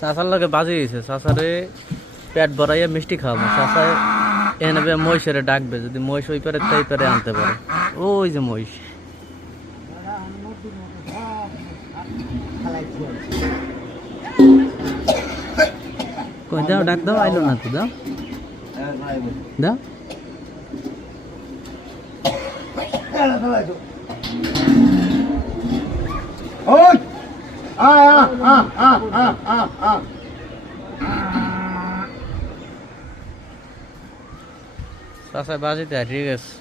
চাচার লগে বাজি গেছে, চাচারে পেট ভরাইয়া মিষ্টি খাওয়াবো। চাচায় এনে মহিষের ডাকবে, যদি মহিষ ওই পারে তাই পারে আনতে পারে। ওই যে মহিষ। কই দাও, ডাক দাও, আইলো না তো, দাও দাও। চাচা বাজিতে হারিয়ে গেছে।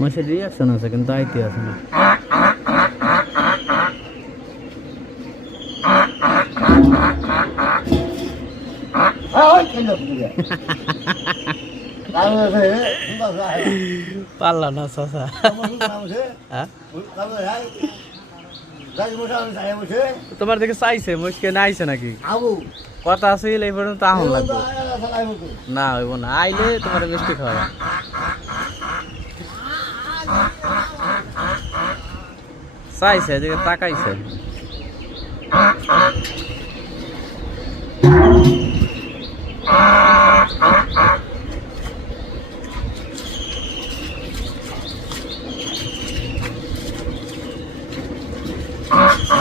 মহিষের রিয়াকশন আছে কিন্তু আইতে আছে না। পারলা না চাচা। তোমার দিকে চাইছে মহিষকে না আইছে নাকি? কথা আছিল এই পর্যন্ত আহন লাগবে না, হইব না। আইলে তোমার মিষ্টি খাওয়া চাইছে, এদিকে তাকাইছে।